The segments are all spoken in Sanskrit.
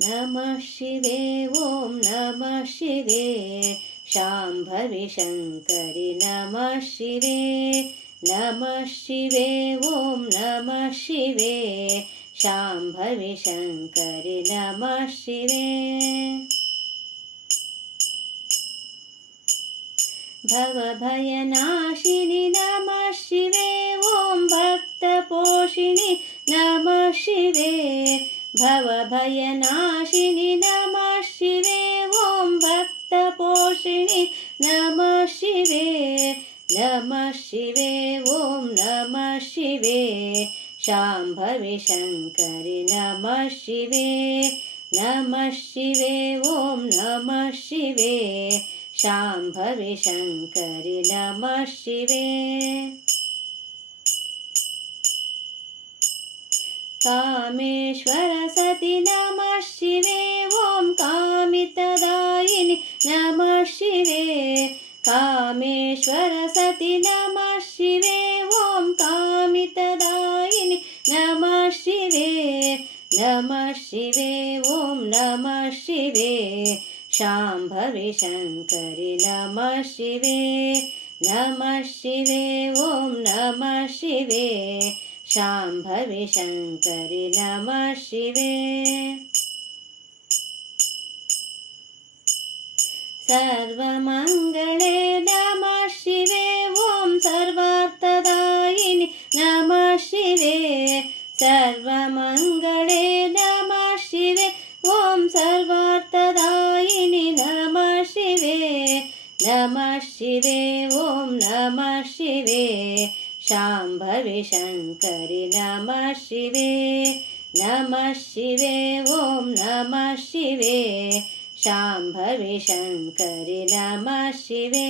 नमः शिवे ॐ नमः शिवे शाम्भवि शङ्करि नमः शिवे नमः शिवे ॐ नमः शिवे शाम्भवि शङ्करि नमः शिवे भवभयनाशिनि नमः शिवे ॐ भक्तपोषिणि नमः शिवे भवभयनाशिनि नमः शिवे, ॐ भक्तपोषिणि नमः शिवे नमः शिवे, ॐ नमः शिवे, शाम्भवि शङ्करि नमः शिवे नमः शिवे, ॐ नमः शिवे, शाम्भवि शङ्करि नमः शिवे। कामेश्वर सति नमः शिवे ॐ कामितदायिनि नमः शिवे। कामेश्वर सति नमः शिवे ॐ कामितदायिनि नमः शिवे। नमः शिवे ॐ नमः शिवे। शाम्भवि शङ्करि नमः शिवे। नमः शिवे ॐ नमः शिवे शाम्भवि शङ्करि नमः शिवे। सर्वमङ्गले नमः शिवे ॐ सर्वार्थदायिनि नमः शिवे। सर्वमङ्गले नमः शिवे ॐ सर्वार्थदायिनि नमः शिवे। नमः शिवे ॐ नमः शिवे शाम्भवि शङ्करि नमः शिवे नमः शिवे ॐ नमः शिवे शाम्भवि शङ्करि नमः शिवे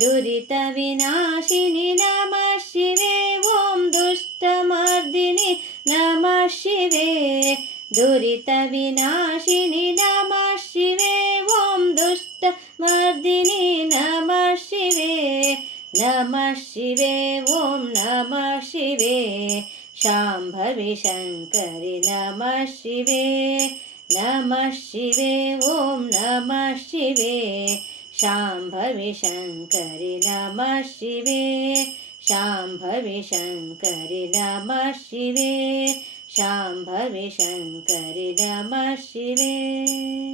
दुरितविनाशिनि नमः शिवे ॐ दुष्टमर्दिनि नमः शिवे दुरितविनाशिनि नमः शिवे नमः शिवे ॐ नमः शिवे। शाम्भवि शङ्करि नमः शिवे। नमः शिवे ॐ नमः शिवे। शाम्भवि शङ्करि नमः शिवे। शाम्भवि शङ्करि नमः शिवे। शाम्भवि शङ्करि नमः शिवे।